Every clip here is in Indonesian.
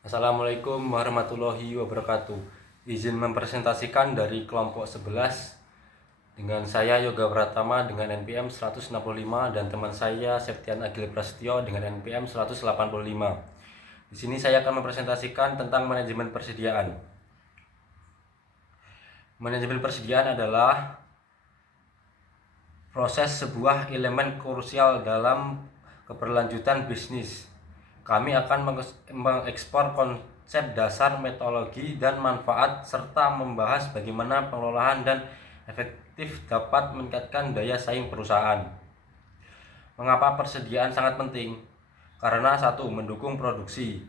Assalamualaikum warahmatullahi wabarakatuh. Izin mempresentasikan dari kelompok 11 dengan saya Yoga Pratama dengan NPM 165 dan teman saya Septian Agil Prasetyo dengan NPM 185. Di sini saya akan mempresentasikan tentang manajemen persediaan. Manajemen persediaan adalah proses sebuah elemen krusial dalam keberlanjutan bisnis. Kami akan mengekspor konsep dasar, metodologi, dan manfaat, serta membahas bagaimana pengelolaan dan efektif dapat meningkatkan daya saing perusahaan. Mengapa persediaan sangat penting? Karena 1. Mendukung produksi,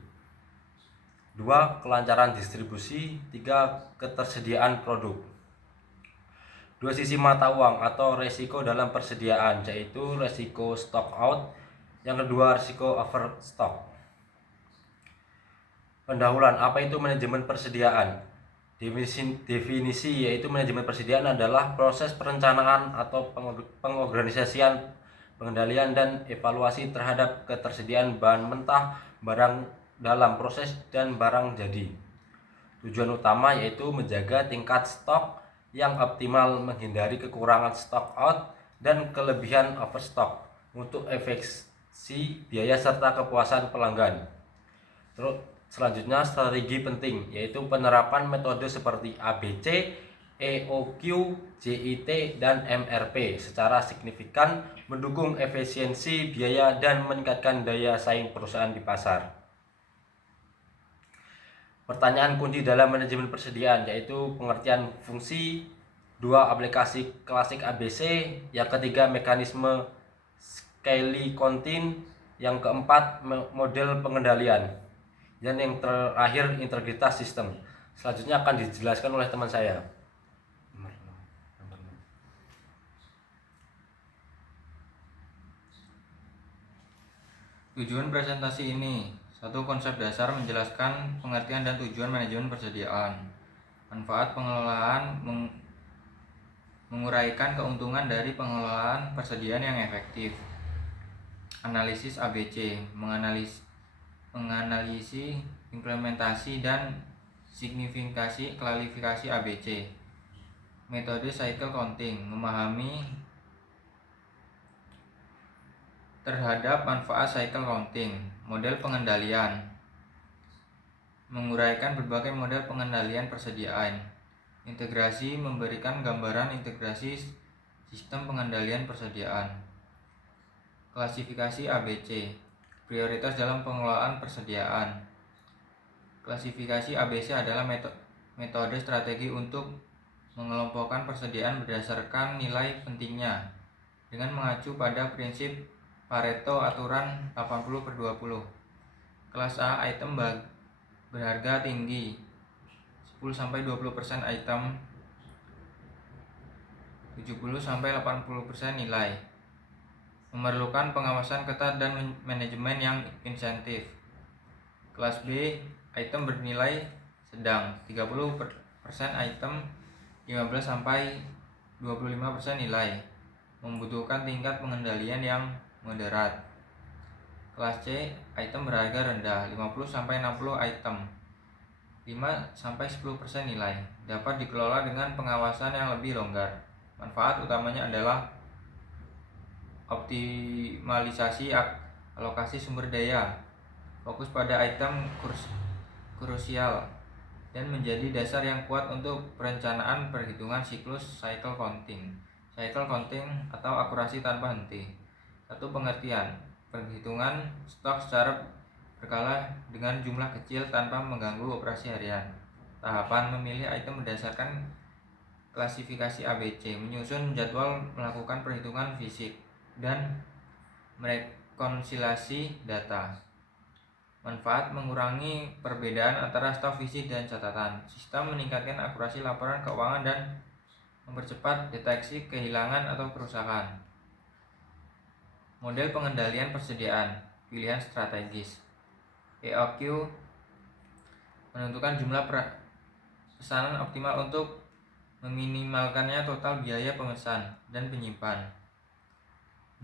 2. Kelancaran distribusi, 3. Ketersediaan produk. Dua sisi mata uang atau resiko dalam persediaan, yaitu resiko stock out, yang kedua resiko overstock. Pendahuluan, apa itu manajemen persediaan? Definisi yaitu manajemen persediaan adalah proses perencanaan atau pengorganisasian, pengendalian dan evaluasi terhadap ketersediaan bahan mentah, barang dalam proses dan barang jadi. Tujuan utama yaitu menjaga tingkat stok yang optimal, menghindari kekurangan stock out dan kelebihan overstock untuk efisiensi biaya serta kepuasan pelanggan. Terus selanjutnya strategi penting yaitu penerapan metode seperti ABC, EOQ, JIT, dan MRP secara signifikan mendukung efisiensi biaya dan meningkatkan daya saing perusahaan di pasar. Pertanyaan kunci dalam manajemen persediaan yaitu pengertian fungsi, 2. Aplikasi klasik ABC, yang ketiga mekanisme Scaly Contin, yang keempat model pengendalian, dan yang terakhir integritas sistem. Selanjutnya akan dijelaskan oleh teman saya. Tujuan presentasi ini: satu, konsep dasar menjelaskan pengertian dan tujuan manajemen persediaan. Manfaat pengelolaan: menguraikan keuntungan dari pengelolaan persediaan yang efektif. Analisis ABC: menganalisis implementasi dan signifikasi klasifikasi ABC. Metode cycle counting: memahami terhadap manfaat cycle counting. Model pengendalian: menguraikan berbagai model pengendalian persediaan. Integrasi: memberikan gambaran integrasi sistem pengendalian persediaan. Klasifikasi ABC: prioritas dalam pengelolaan persediaan. Klasifikasi ABC adalah metode strategi untuk mengelompokkan persediaan berdasarkan nilai pentingnya dengan mengacu pada prinsip Pareto aturan 80/20. Kelas A, item berharga tinggi, 10-20% item, 70-80% nilai. Memerlukan pengawasan ketat dan manajemen yang insentif. Kelas B, item bernilai sedang, 30% item, 15-25% nilai. Membutuhkan tingkat pengendalian yang moderat. Kelas C, item berharga rendah, 50-60 item, 5-10% nilai. Dapat dikelola dengan pengawasan yang lebih longgar. Manfaat utamanya adalah optimalisasi alokasi sumber daya, fokus pada item krusial, dan menjadi dasar yang kuat untuk perencanaan perhitungan siklus cycle counting. Cycle counting atau akurasi tanpa henti. Satu, pengertian: perhitungan stok secara berkala dengan jumlah kecil tanpa mengganggu operasi harian. Tahapan: memilih item berdasarkan klasifikasi ABC, menyusun jadwal, melakukan perhitungan fisik, dan merekonsiliasi data. Manfaat: mengurangi perbedaan antara stok fisik dan catatan. Sistem meningkatkan akurasi laporan keuangan dan mempercepat deteksi kehilangan atau kerusakan. Model pengendalian persediaan, pilihan strategis. EOQ: menentukan jumlah pesanan optimal untuk meminimalkannya total biaya pemesan dan penyimpan.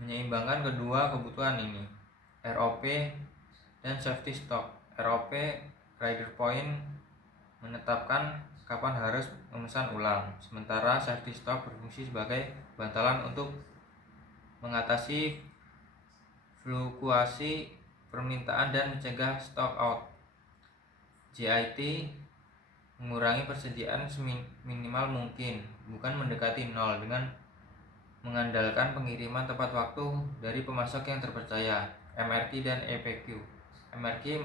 Menyeimbangkan kedua kebutuhan ini. ROP dan safety stock. ROP rider point menetapkan kapan harus memesan ulang, sementara safety stock berfungsi sebagai bantalan untuk mengatasi fluktuasi permintaan dan mencegah stock out. JIT mengurangi persediaan seminimal mungkin, bukan mendekati nol, dengan mengandalkan pengiriman tepat waktu dari pemasok yang terpercaya. MRP dan EPQ. MRP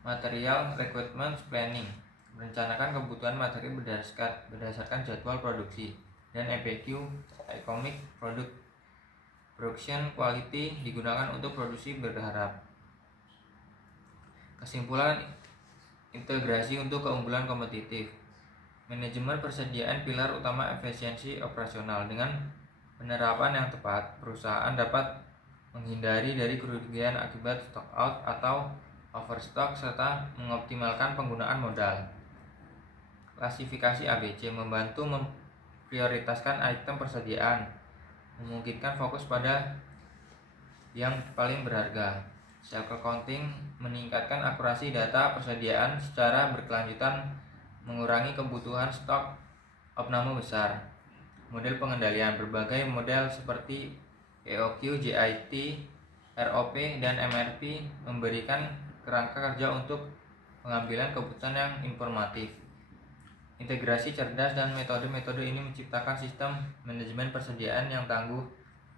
Material Requirements Planning, merencanakan kebutuhan materi berdasarkan jadwal produksi, dan EPQ Economic Production Quality digunakan untuk produksi berharap. Kesimpulan, integrasi untuk keunggulan kompetitif. Manajemen persediaan pilar utama efisiensi operasional. Dengan penerapan yang tepat, perusahaan dapat menghindari dari kerugian akibat stock out atau overstock serta mengoptimalkan penggunaan modal. Klasifikasi ABC membantu memprioritaskan item persediaan, memungkinkan fokus pada yang paling berharga. Cycle counting meningkatkan akurasi data persediaan secara berkelanjutan, mengurangi kebutuhan stok opname besar. Model pengendalian. Berbagai model seperti EOQ, JIT, ROP, dan MRP memberikan kerangka kerja untuk pengambilan keputusan yang informatif. Integrasi cerdas dan metode-metode ini menciptakan sistem manajemen persediaan yang tangguh,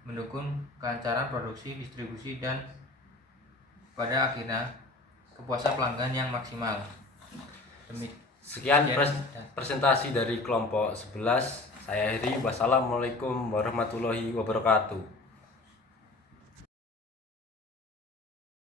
mendukung kelancaran produksi, distribusi, dan pada akhirnya kepuasan pelanggan yang maksimal. Sekian presentasi dari kelompok 11. Saya akhiri. Wassalamualaikum warahmatullahi wabarakatuh.